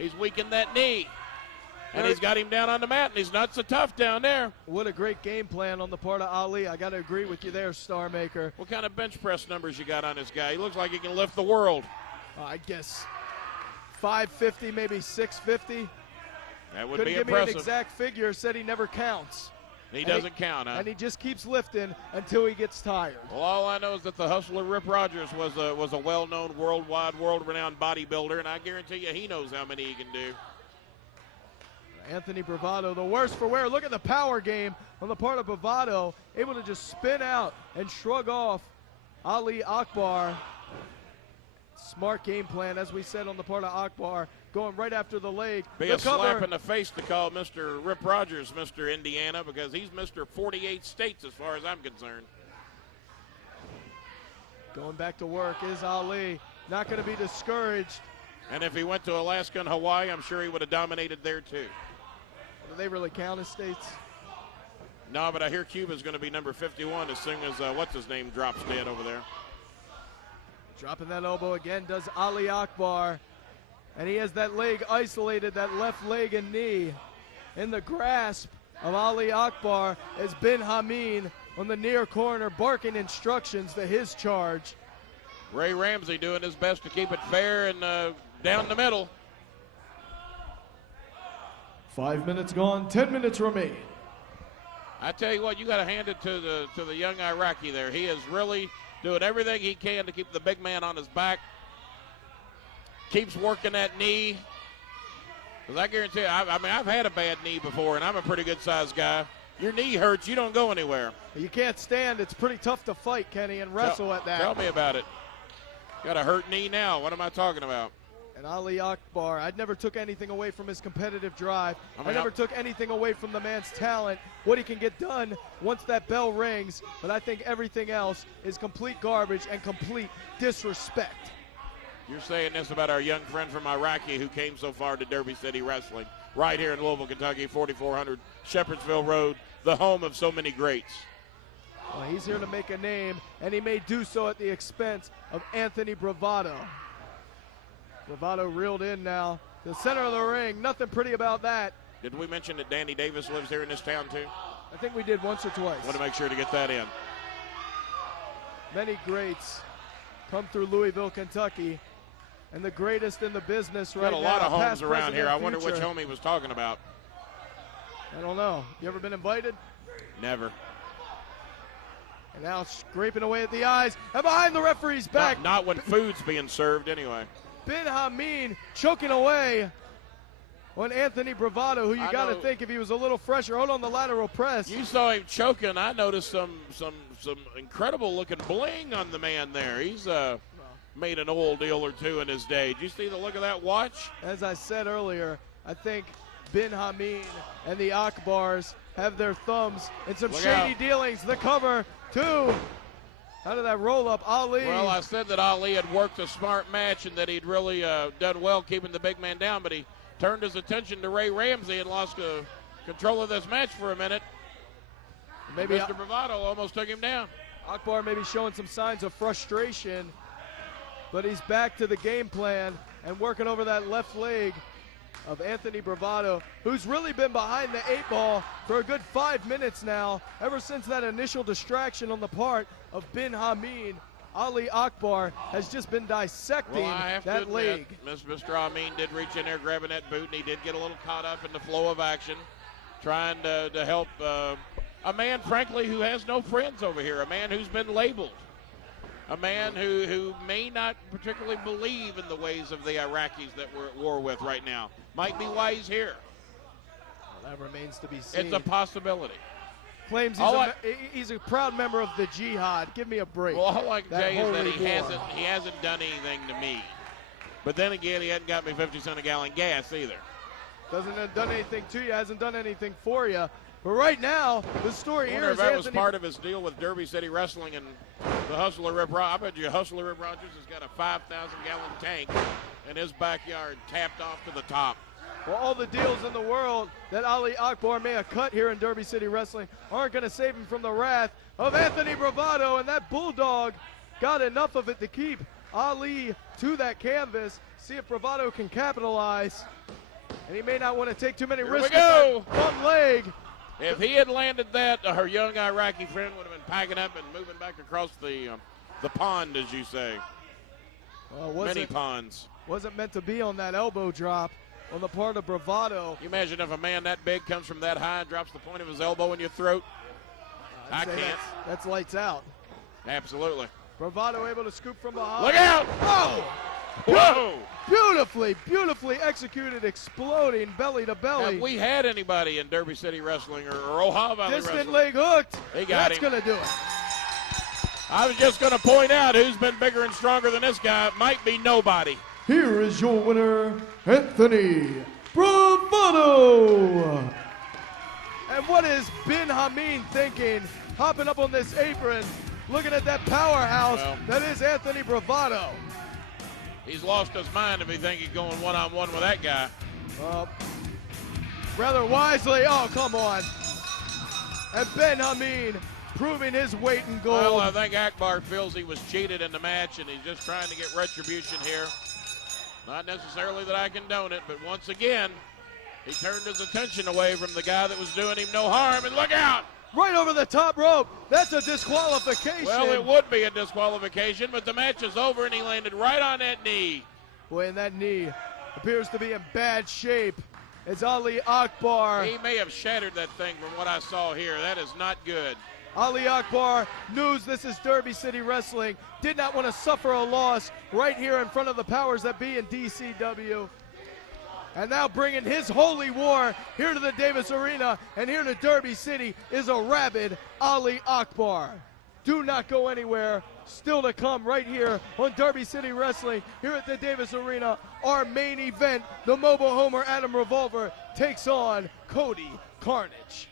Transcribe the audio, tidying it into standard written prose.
He's weakened that knee. And he's got him down on the mat, and he's not so tough down there. What a great game plan on the part of Ali. I got to agree with you there, Star Maker. What kind of bench press numbers you got on this guy? He looks like he can lift the world. I guess 550, maybe 650. That would Couldn't be give impressive. me an exact figure. Said he never counts. He doesn't count, huh? And he just keeps lifting until he gets tired. Well, all I know is that the hustler Rip Rogers was a well-known, worldwide, world-renowned bodybuilder, and I guarantee you he knows how many he can do. Anthony Bravado, the worse for wear. Look at the power game on the part of Bravado, able to just spin out and shrug off Ali Akbar. Smart game plan, as we said, on the part of Akbar, going right after the leg. Be a slap in the face to call Mr. Rip Rogers Mr. Indiana, because he's Mr. 48 states as far as I'm concerned. Going back to work is Ali. Not going to be discouraged. And if he went to Alaska and Hawaii, I'm sure he would have dominated there too. Do they really count as states? No, but I hear Cuba's going to be number 51 as soon as, what's his name, drops dead over there. Dropping that elbow again does Ali Akbar. And he has that leg isolated, that left leg and knee. In the grasp of Ali Akbar is Bin HAMIN on the near corner, barking instructions to his charge. Ray Ramsey doing his best to keep it fair and down the middle. 5 minutes gone, 10 minutes remain. I tell you what, you got to hand it to the young Iraqi there. He is really doing everything he can to keep the big man on his back. Keeps working that knee. Because I guarantee you, I mean, I've had a bad knee before, and I'm a pretty good-sized guy. Your knee hurts, you don't go anywhere. You can't stand. It's pretty tough to fight, Kenny, and wrestle at that. Tell me about it. Got a hurt knee now. What am I talking about? And Ali Akbar, I never took anything away from his competitive drive. I never took anything away from the man's talent, what he can get done once that bell rings. But I think everything else is complete garbage and complete disrespect. You're saying this about our young friend from Iraqi who came so far to Derby City Wrestling, right here in Louisville, Kentucky, 4400 Shepherdsville Road, the home of so many greats. Well, he's here to make a name, and he may do so at the expense of Anthony Bravado. Bravado reeled in now. The center of the ring, nothing pretty about that. Did we mention that Danny Davis lives here in this town too? I think we did once or twice. Want to make sure to get that in. Many greats come through Louisville, Kentucky, and the greatest in the business right now. Got a lot of homes past, around here. I wonder future. which home he was talking about. I don't know. You ever been invited? Never. And now scraping away at the eyes, and behind the referee's back. Not when food's being served anyway. Bin HAMIN choking away on Anthony Bravado, who you got to think if he was a little fresher. Hold on the lateral press. You saw him choking. I noticed some incredible looking bling on the man there. He's made an oil deal or two in his day. Did you see the look of that watch? As I said earlier, I think Bin HAMIN and the Akbars have their thumbs in some shady dealings. The cover, two. Out of that roll-up, Ali. Well, I said that Ali had worked a smart match and that he'd really done well keeping the big man down, but he turned his attention to Ray Ramsey and lost control of this match for a minute. Maybe Mr. Bravado almost took him down. Akbar may be showing some signs of frustration, but he's back to the game plan and working over that left leg of Anthony Bravado, who's really been behind the 8 ball for a good 5 minutes now, ever since that initial distraction on the part of Bin HAMIN. Ali Akbar has just been dissecting that leg. Mr. Amin did reach in there grabbing that boot, and he did get a little caught up in the flow of action, trying to help a man, frankly, who has no friends over here, a man who's been labeled, a man who may not particularly believe in the ways of the Iraqis that we're at war with right now. Might be why he's here. Well, that remains to be seen. It's a possibility. Claims he's a proud member of the Jihad. Give me a break. Well, all I can tell you is that he hasn't done anything to me. But then again, he hasn't got me 50 cents a gallon gas either. Doesn't have done anything to you, hasn't done anything for you. But right now, the story here is that was part of his deal with Derby City Wrestling and the Hustler Rip Rogers. I bet you Hustler Rip Rogers has got a 5,000-gallon tank in his backyard tapped off to the top. Well, all the deals in the world that Ali Akbar may have cut here in Derby City Wrestling aren't going to save him from the wrath of Anthony Bravado, and that Bulldog got enough of it to keep Ali to that canvas. See if Bravado can capitalize. And he may not want to take too many Here risks we go. with that front leg. If he had landed that, her young Iraqi friend would have been packing up and moving back across the pond, as you say. Many ponds. Wasn't meant to be on that elbow drop on the part of Bravado. You imagine if a man that big comes from that high and drops the point of his elbow in your throat? I can't. That's lights out. Absolutely. Bravado able to scoop from behind. Look out! Oh! Whoa! Beautifully executed, exploding belly to belly. Have we had anybody in Derby City Wrestling or Ohio Valley Distant Wrestling? leg hooked. He got That's him. going to do it. I was just going to point out who's been bigger and stronger than this guy. It might be nobody. Here is your winner, Anthony Bravado. And what is Ben HAMIN thinking? Hopping up on this apron, looking at that powerhouse that is Anthony Bravado. He's lost his mind if he thinks he's going one-on-one with that guy. Rather wisely. Oh, come on. And Ben HAMIN proving his weight in gold. Well, I think AKBAR feels he was cheated in the match, and he's just trying to get retribution here. Not necessarily that I condone it, but once again, he turned his attention away from the guy that was doing him no harm, and look out! Right over the top rope. That's a disqualification. Well, it would be a disqualification, but the match is over, and he landed right on that knee. Boy, and that knee appears to be in bad shape. It's Ali Akbar. He may have shattered that thing from what I saw here. That is not good. Ali Akbar knows this is Derby City Wrestling. Did not want to suffer a loss right here in front of the powers that be in DCW. And now bringing his holy war here to the Davis Arena and here to Derby City is a rabid Ali Akbar. Do not go anywhere. Still to come right here on Derby City Wrestling here at the Davis Arena. Our main event, the Mobile Homer Adam Revolver takes on Cody Carnage.